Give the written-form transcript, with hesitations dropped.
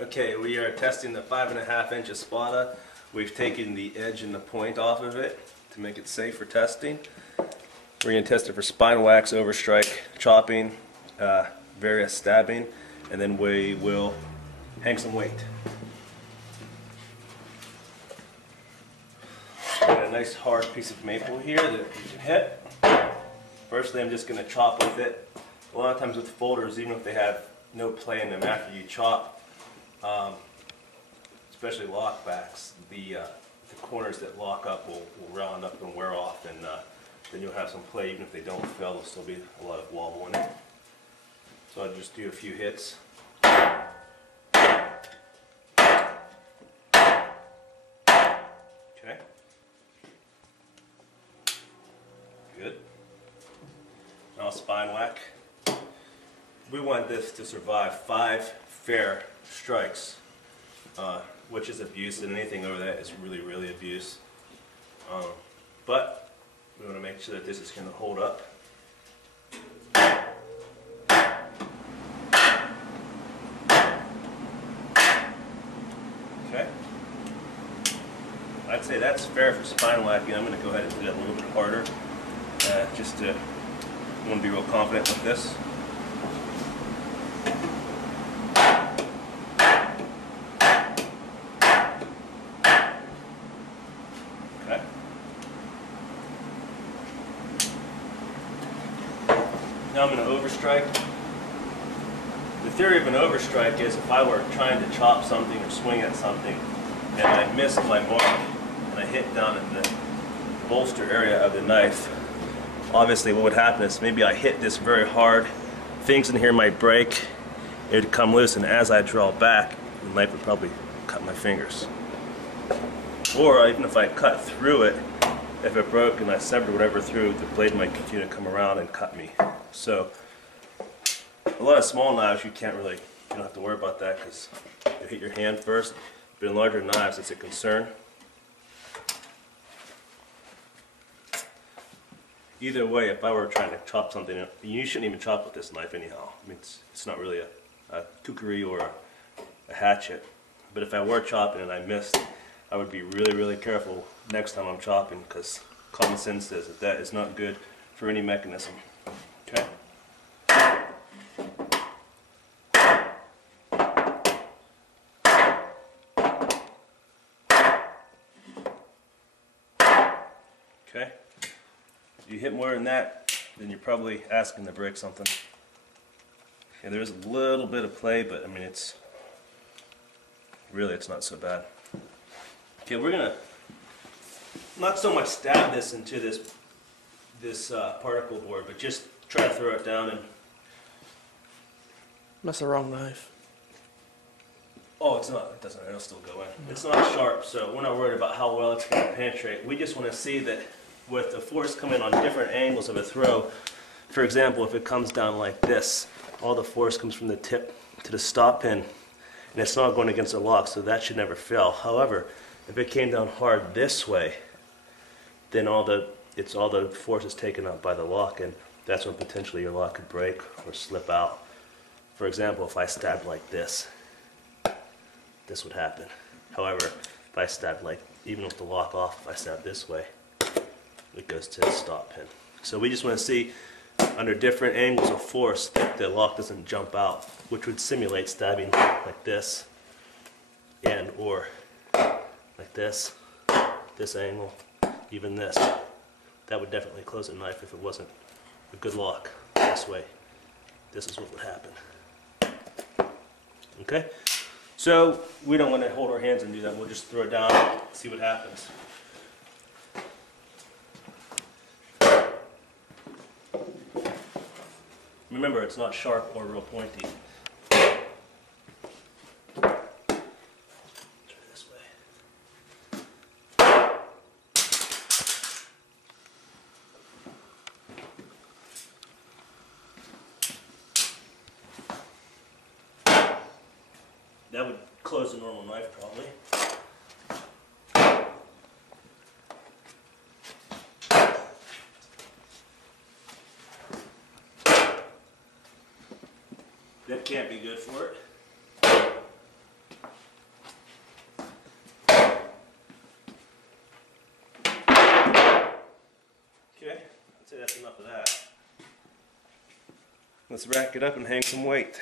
Okay, we are testing the 5.5-inch Espada. We've taken the edge and the point off of it to make it safe for testing. We're going to test it for spine wax, overstrike, chopping, various stabbing, and then we will hang some weight. Got a nice hard piece of maple here that you can hit. Firstly, I'm just going to chop with it. A lot of times with folders, even if they have no play in them after you chop, especially lockbacks, the corners that lock up will round up and wear off, and then you'll have some play. Even if they don't fill, there'll still be a lot of wobble in it. So I'll just do a few hits. Okay. Good. Now spine whack. We want this to survive 5 fair strikes, which is abuse, and anything over that is really, really abuse. But we want to make sure that this is going to hold up. Okay. I'd say that's fair for spine whacking. I'm going to go ahead and do that a little bit harder, just to I want to be real confident with this. Okay. Now I'm going to overstrike. The theory of an overstrike is if I were trying to chop something or swing at something and I missed my mark and I hit down in the bolster area of the knife, obviously what would happen is maybe I hit this very hard, things in here might break, it would come loose, and as I draw back, the knife would probably cut my fingers. Or even if I cut through it, if it broke and I severed whatever through, the blade might continue to come around and cut me. So a lot of small knives you don't have to worry about that because you hit your hand first, but in larger knives it's a concern. Either way, if I were trying to chop something, you shouldn't even chop with this knife anyhow. I mean, it's not really a kukri or a hatchet. But if I were chopping and I missed, I would be really, really careful next time I'm chopping, because common sense says that that is not good for any mechanism. Okay? Okay? If you hit more than that, then you're probably asking to break something. And there is a little bit of play, but I mean it's not so bad. Okay, we're gonna not so much stab this into this particle board, but just try to throw it down and. That's the wrong knife. Oh, it's not. It doesn't. It'll still go in. No. It's not sharp, so we're not worried about how well it's going to penetrate. We just want to see that with the force coming on different angles of a throw. For example, if it comes down like this, all the force comes from the tip to the stop pin, and it's not going against the lock, so that should never fail. However, if it came down hard this way, then all the force is taken up by the lock, and that's when potentially your lock could break or slip out. For example, if I stabbed like this would happen. However, if I stabbed even with the lock off, if I stabbed this way, it goes to the stop pin. So we just want to see under different angles of force that the lock doesn't jump out, which would simulate stabbing like this, and or like this angle, even this. That would definitely close a knife if it wasn't a good lock. This way, this is what would happen. Okay? So we don't want to hold our hands and do that. We'll just throw it down, see what happens. Remember, it's not sharp or real pointy. Try this way. That would close a normal knife, probably. That can't be good for it. enough of that. Let's rack it up and hang some weight.